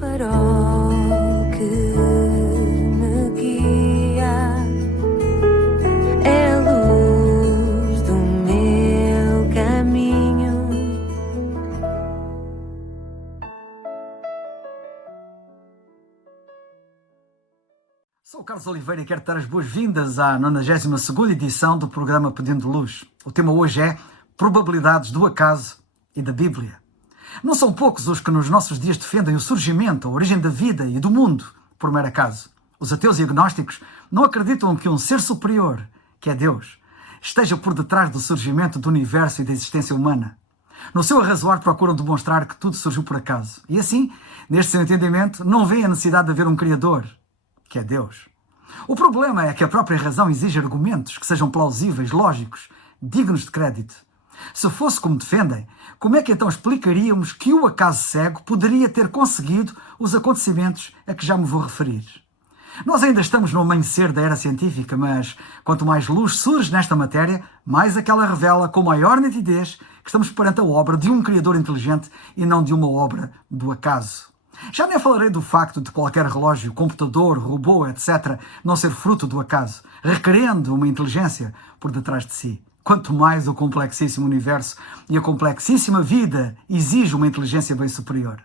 farol que me guia, é a luz do meu caminho. Sou o Carlos Oliveira e quero dar as boas-vindas à 92ª edição do programa Pedindo Luz. O tema hoje é Probabilidades do Acaso e da Bíblia. Não são poucos os que nos nossos dias defendem o surgimento, a origem da vida e do mundo por mero acaso. Os ateus e agnósticos não acreditam que um ser superior, que é Deus, esteja por detrás do surgimento do universo e da existência humana. No seu arrazoar procuram demonstrar que tudo surgiu por acaso. E assim, neste seu entendimento, não veem a necessidade de haver um Criador, que é Deus. O problema é que a própria razão exige argumentos que sejam plausíveis, lógicos, dignos de crédito. Se fosse como defendem, como é que então explicaríamos que o acaso cego poderia ter conseguido os acontecimentos a que já me vou referir? Nós ainda estamos no amanhecer da era científica, mas quanto mais luz surge nesta matéria, mais aquela revela com maior nitidez que estamos perante a obra de um Criador inteligente e não de uma obra do acaso. Já nem falarei do facto de qualquer relógio, computador, robô, etc., não ser fruto do acaso, requerendo uma inteligência por detrás de si. Quanto mais o complexíssimo universo e a complexíssima vida exige uma inteligência bem superior.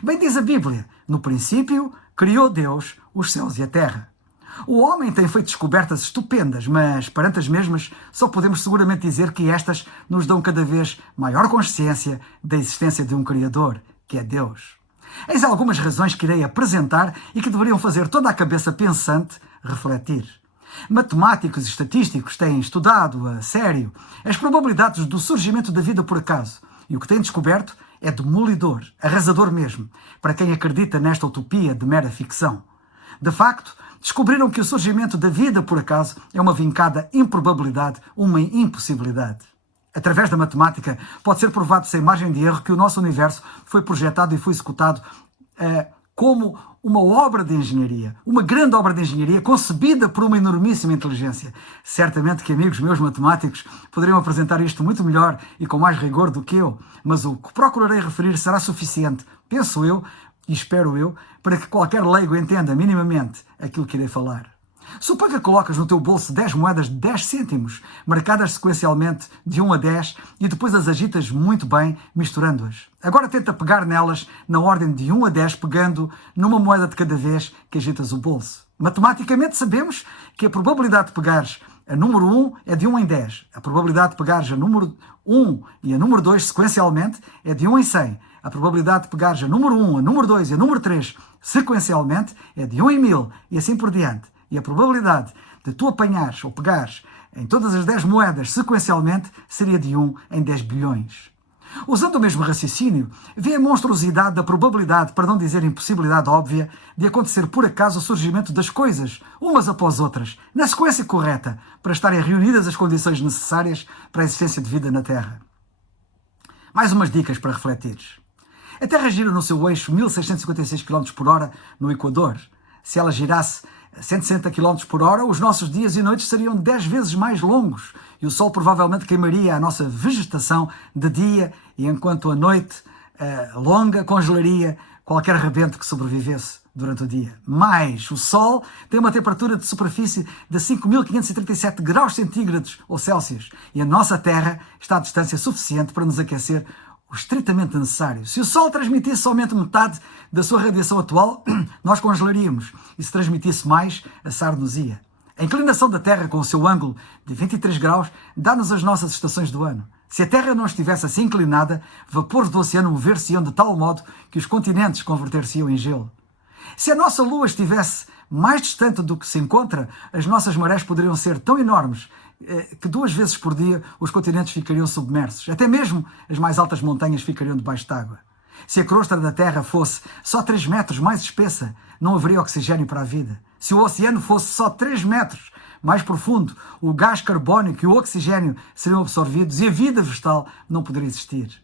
Bem diz a Bíblia, no princípio criou Deus os céus e a terra. O homem tem feito descobertas estupendas, mas perante as mesmas só podemos seguramente dizer que estas nos dão cada vez maior consciência da existência de um Criador, que é Deus. Eis algumas razões que irei apresentar e que deveriam fazer toda a cabeça pensante refletir. Matemáticos e estatísticos têm estudado a sério as probabilidades do surgimento da vida por acaso, e o que têm descoberto é demolidor, arrasador mesmo, para quem acredita nesta utopia de mera ficção. De facto, descobriram que o surgimento da vida por acaso é uma vincada improbabilidade, uma impossibilidade. Através da matemática, pode ser provado sem margem de erro que o nosso universo foi projetado e foi executado como uma obra de engenharia, uma grande obra de engenharia concebida por uma enormíssima inteligência. Certamente que amigos meus matemáticos poderiam apresentar isto muito melhor e com mais rigor do que eu, mas o que procurarei referir será suficiente, penso eu e espero eu, para que qualquer leigo entenda minimamente aquilo que irei falar. Suponha que colocas no teu bolso 10 moedas de 10 cêntimos, marcadas sequencialmente de 1 a 10, e depois as agitas muito bem, misturando-as. Agora tenta pegar nelas na ordem de 1 a 10, pegando numa moeda de cada vez que agitas o bolso. Matematicamente sabemos que a probabilidade de pegares a número 1 é de 1 em 10. A probabilidade de pegares a número 1 e a número 2 sequencialmente é de 1 em 100. A probabilidade de pegares a número 1, a número 2 e a número 3 sequencialmente é de 1 em 1000 e assim por diante. E a probabilidade de tu apanhares ou pegares em todas as 10 moedas sequencialmente seria de 1 em 10 bilhões. Usando o mesmo raciocínio, vê a monstruosidade da probabilidade, para não dizer impossibilidade óbvia, de acontecer por acaso o surgimento das coisas, umas após outras, na sequência correta, para estarem reunidas as condições necessárias para a existência de vida na Terra. Mais umas dicas para refletires. A Terra gira no seu eixo 1656 km por hora no Equador. Se ela girasse 160 km por hora, os nossos dias e noites seriam 10 vezes mais longos e o sol provavelmente queimaria a nossa vegetação de dia e enquanto a noite longa congelaria qualquer rebento que sobrevivesse durante o dia. Mas o sol tem uma temperatura de superfície de 5.537 graus centígrados ou Celsius e a nossa Terra está a distância suficiente para nos aquecer o estritamente necessário. Se o Sol transmitisse somente metade da sua radiação atual, nós congelaríamos. E se transmitisse mais, assar-nos-ia. A inclinação da Terra, com o seu ângulo de 23 graus, dá-nos as nossas estações do ano. Se a Terra não estivesse assim inclinada, vapores do oceano mover-se-iam de tal modo que os continentes converter-se-iam em gelo. Se a nossa Lua estivesse mais distante do que se encontra, as nossas marés poderiam ser tão enormes que 2 vezes por dia os continentes ficariam submersos. Até mesmo as mais altas montanhas ficariam debaixo d'água. Se a crosta da Terra fosse só 3 metros mais espessa, não haveria oxigênio para a vida. Se o oceano fosse só 3 metros mais profundo, o gás carbónico e o oxigênio seriam absorvidos e a vida vegetal não poderia existir.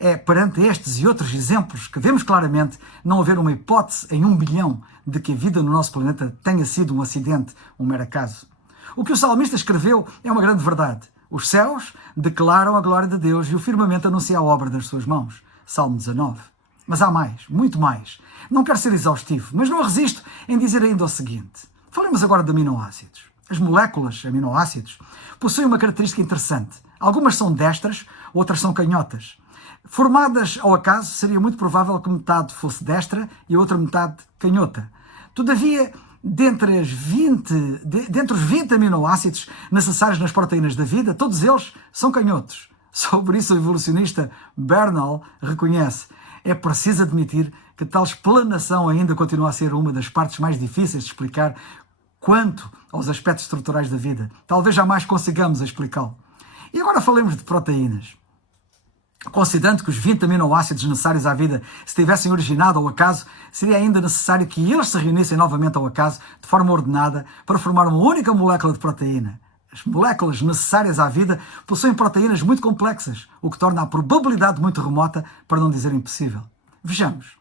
É perante estes e outros exemplos que vemos claramente não haver uma hipótese em 1 bilhão de que a vida no nosso planeta tenha sido um acidente, um mero acaso. O que o salmista escreveu é uma grande verdade. Os céus declaram a glória de Deus e o firmamento anuncia a obra das suas mãos. Salmo 19. Mas há mais, muito mais. Não quero ser exaustivo, mas não resisto em dizer ainda o seguinte. Falemos agora de aminoácidos. As moléculas, aminoácidos, possuem uma característica interessante. Algumas são destras, outras são canhotas. Formadas ao acaso, seria muito provável que metade fosse destra e a outra metade canhota. Todavia, dentre os 20 aminoácidos necessários nas proteínas da vida, todos eles são canhotos. Sobre isso, o evolucionista Bernal reconhece: é preciso admitir que tal explanação ainda continua a ser uma das partes mais difíceis de explicar quanto aos aspectos estruturais da vida. Talvez jamais consigamos explicá-lo. E agora falemos de proteínas. Considerando que os 20 aminoácidos necessários à vida se tivessem originado ao acaso, seria ainda necessário que eles se reunissem novamente ao acaso, de forma ordenada, para formar uma única molécula de proteína. As moléculas necessárias à vida possuem proteínas muito complexas, o que torna a probabilidade muito remota, para não dizer impossível. Vejamos.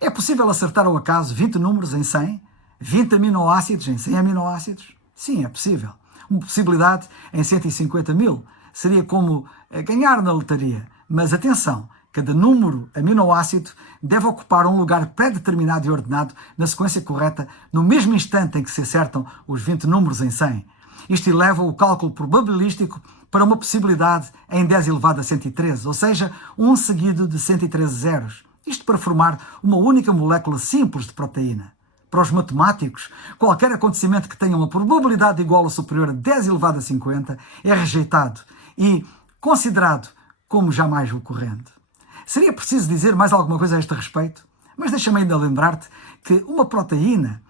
É possível acertar ao acaso 20 números em 100? 20 aminoácidos em 100 aminoácidos? Sim, é possível. Uma possibilidade em 150 mil. Seria como ganhar na lotaria. Mas atenção, cada número aminoácido deve ocupar um lugar pré-determinado e ordenado na sequência correta no mesmo instante em que se acertam os 20 números em 100. Isto eleva o cálculo probabilístico para uma possibilidade em 10 elevado a 113, ou seja, um seguido de 113 zeros. Isto para formar uma única molécula simples de proteína. Para os matemáticos, qualquer acontecimento que tenha uma probabilidade igual ou superior a 10 elevado a 50 é rejeitado e considerado como jamais ocorrente. Seria preciso dizer mais alguma coisa a este respeito? Mas deixa-me ainda lembrar-te que uma proteína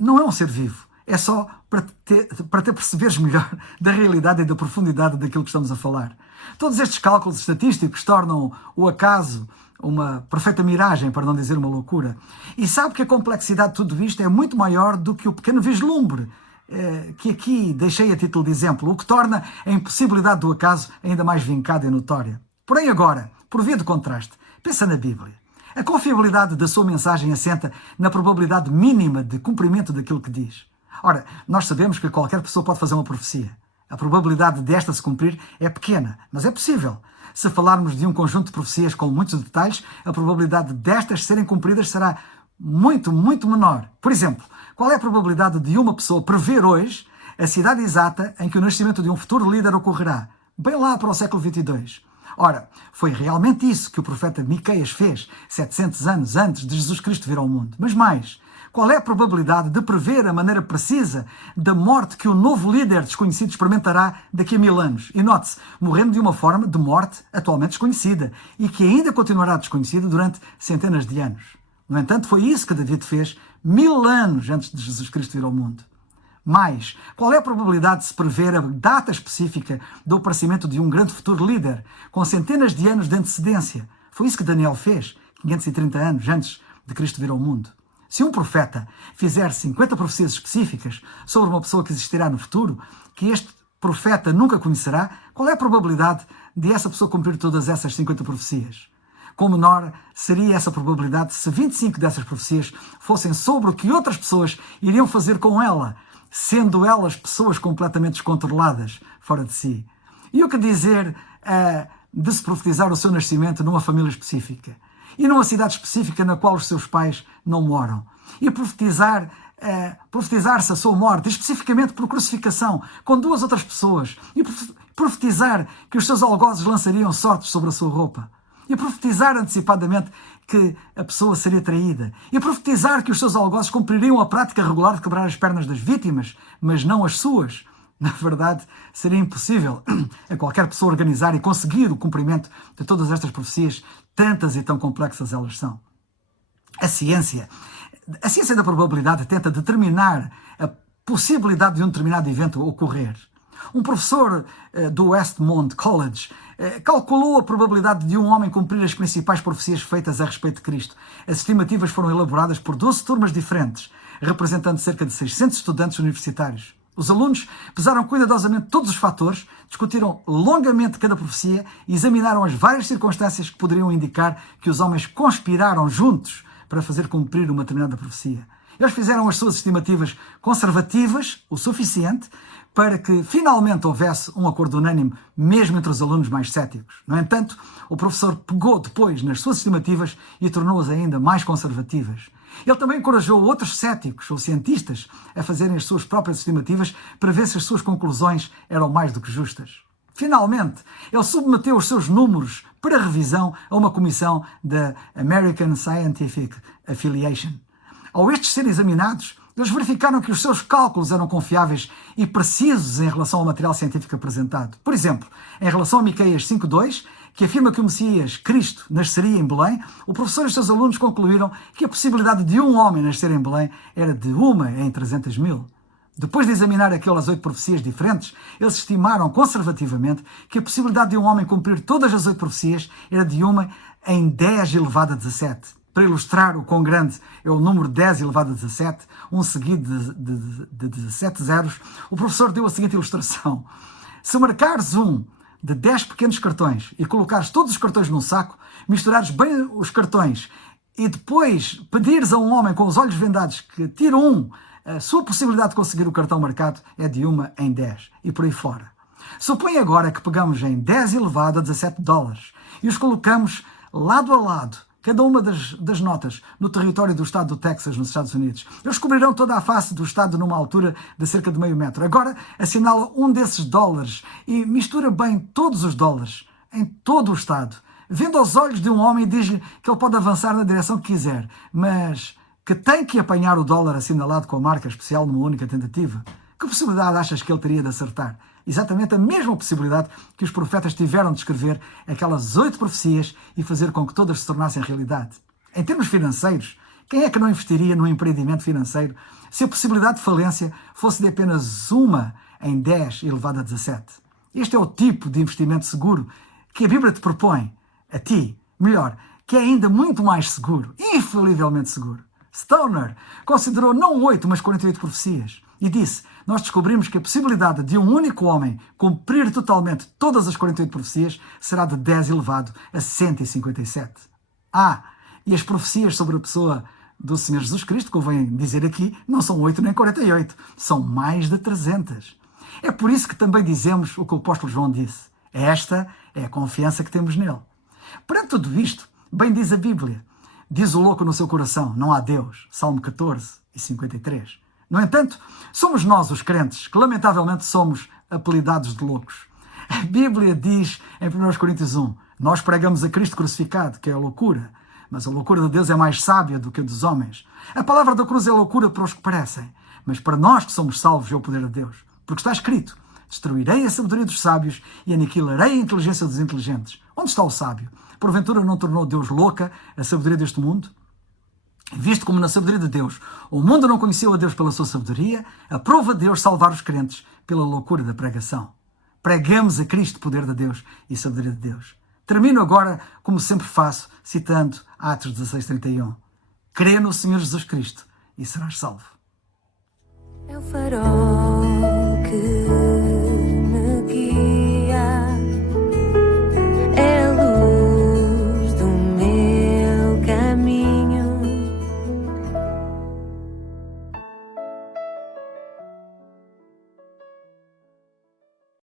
não é um ser vivo. É só para te perceberes melhor da realidade e da profundidade daquilo que estamos a falar. Todos estes cálculos estatísticos tornam o acaso uma perfeita miragem, para não dizer uma loucura. E sabe que a complexidade de tudo isto é muito maior do que o pequeno vislumbre que aqui deixei a título de exemplo, o que torna a impossibilidade do acaso ainda mais vincada e notória. Porém agora, por via de contraste, pensa na Bíblia. A confiabilidade da sua mensagem assenta na probabilidade mínima de cumprimento daquilo que diz. Ora, nós sabemos que qualquer pessoa pode fazer uma profecia. A probabilidade desta se cumprir é pequena, mas é possível. Se falarmos de um conjunto de profecias com muitos detalhes, a probabilidade destas serem cumpridas será muito, muito menor. Por exemplo, qual é a probabilidade de uma pessoa prever hoje a cidade exata em que o nascimento de um futuro líder ocorrerá? Bem lá para o século 22. Ora, foi realmente isso que o profeta Miqueias fez 700 anos antes de Jesus Cristo vir ao mundo. Mas mais, qual é a probabilidade de prever a maneira precisa da morte que o novo líder desconhecido experimentará daqui a 1000 anos? E note-se, morrendo de uma forma de morte atualmente desconhecida e que ainda continuará desconhecida durante centenas de anos. No entanto, foi isso que David fez 1000 anos antes de Jesus Cristo vir ao mundo. Mais, qual é a probabilidade de se prever a data específica do aparecimento de um grande futuro líder, com centenas de anos de antecedência? Foi isso que Daniel fez, 530 anos antes de Cristo vir ao mundo. Se um profeta fizer 50 profecias específicas sobre uma pessoa que existirá no futuro, que este profeta nunca conhecerá, qual é a probabilidade de essa pessoa cumprir todas essas 50 profecias? Quão menor seria essa probabilidade se 25 dessas profecias fossem sobre o que outras pessoas iriam fazer com ela, sendo elas pessoas completamente descontroladas, fora de si? E o que dizer de se profetizar o seu nascimento numa família específica? E numa cidade específica na qual os seus pais não moram? E profetizar-se a sua morte, especificamente por crucificação, com 2 outras pessoas? E profetizar que os seus algozes lançariam sortes sobre a sua roupa? E profetizar antecipadamente que a pessoa seria traída? E profetizar que os seus algozes cumpririam a prática regular de quebrar as pernas das vítimas, mas não as suas? Na verdade, seria impossível a qualquer pessoa organizar e conseguir o cumprimento de todas estas profecias, tantas e tão complexas elas são. A ciência da probabilidade tenta determinar a possibilidade de um determinado evento ocorrer. Um professor do Westmont College calculou a probabilidade de um homem cumprir as principais profecias feitas a respeito de Cristo. As estimativas foram elaboradas por 12 turmas diferentes, representando cerca de 600 estudantes universitários. Os alunos pesaram cuidadosamente todos os fatores, discutiram longamente cada profecia e examinaram as várias circunstâncias que poderiam indicar que os homens conspiraram juntos para fazer cumprir uma determinada profecia. Eles fizeram as suas estimativas conservativas o suficiente para que finalmente houvesse um acordo unânime, mesmo entre os alunos mais céticos. No entanto, o professor pegou depois nas suas estimativas e tornou-as ainda mais conservativas. Ele também encorajou outros céticos ou cientistas a fazerem as suas próprias estimativas para ver se as suas conclusões eram mais do que justas. Finalmente, ele submeteu os seus números para revisão a uma comissão da American Scientific Affiliation. Ao estes serem examinados, eles verificaram que os seus cálculos eram confiáveis e precisos em relação ao material científico apresentado. Por exemplo, em relação a Miqueias 5.2, que afirma que o Messias, Cristo, nasceria em Belém, o professor e os seus alunos concluíram que a possibilidade de um homem nascer em Belém era de 1 em 300.000. Depois de examinar aquelas 8 profecias diferentes, eles estimaram conservativamente que a possibilidade de um homem cumprir todas as 8 profecias era de 1 em 10 elevado a 17. Para ilustrar o quão grande é o número 10 elevado a 17, um seguido de 17 zeros, o professor deu a seguinte ilustração. Se marcares de 10 pequenos cartões e colocares todos os cartões num saco, misturares bem os cartões e depois pedires a um homem com os olhos vendados que tire a sua possibilidade de conseguir o cartão marcado é de 1 em 10 e por aí fora. Supõe agora que pegamos em 10 elevado a 17 dólares e os colocamos lado a lado, cada uma das notas, no território do estado do Texas, nos Estados Unidos. Eles cobrirão toda a face do estado numa altura de cerca de meio metro. Agora, assinala um desses dólares e mistura bem todos os dólares em todo o estado. Vendo aos olhos de um homem, diz-lhe que ele pode avançar na direção que quiser, mas que tem que apanhar o dólar assinalado com a marca especial numa única tentativa. Que possibilidade achas que ele teria de acertar? Exatamente a mesma possibilidade que os profetas tiveram de escrever aquelas 8 profecias e fazer com que todas se tornassem realidade. Em termos financeiros, quem é que não investiria num empreendimento financeiro se a possibilidade de falência fosse de apenas 1 em 10 elevado a 17? Este é o tipo de investimento seguro que a Bíblia te propõe a ti. Melhor, que é ainda muito mais seguro, infalivelmente seguro. Stoner considerou não 8, mas 48 profecias. E disse, nós descobrimos que a possibilidade de um único homem cumprir totalmente todas as 48 profecias será de 10 elevado a 157. E as profecias sobre a pessoa do Senhor Jesus Cristo, convém dizer aqui, não são 8 nem 48, são mais de 300. É por isso que também dizemos o que o apóstolo João disse. Esta é a confiança que temos nele. Perante tudo isto, bem diz a Bíblia, diz o louco no seu coração, não há Deus. Salmo 14 e 53. No entanto, somos nós, os crentes, que lamentavelmente somos apelidados de loucos. A Bíblia diz em 1 Coríntios 1, nós pregamos a Cristo crucificado, que é a loucura, mas a loucura de Deus é mais sábia do que a dos homens. A palavra da cruz é loucura para os que perecem, mas para nós que somos salvos é o poder de Deus. Porque está escrito, destruirei a sabedoria dos sábios e aniquilarei a inteligência dos inteligentes. Onde está o sábio? Porventura não tornou Deus louca a sabedoria deste mundo? Visto como na sabedoria de Deus o mundo não conheceu a Deus pela sua sabedoria, aprova Deus salvar os crentes pela loucura da pregação. Pregamos a Cristo, poder de Deus e sabedoria de Deus. Termino agora, como sempre faço, citando Atos 16:31. Crê no Senhor Jesus Cristo e serás salvo. É o farol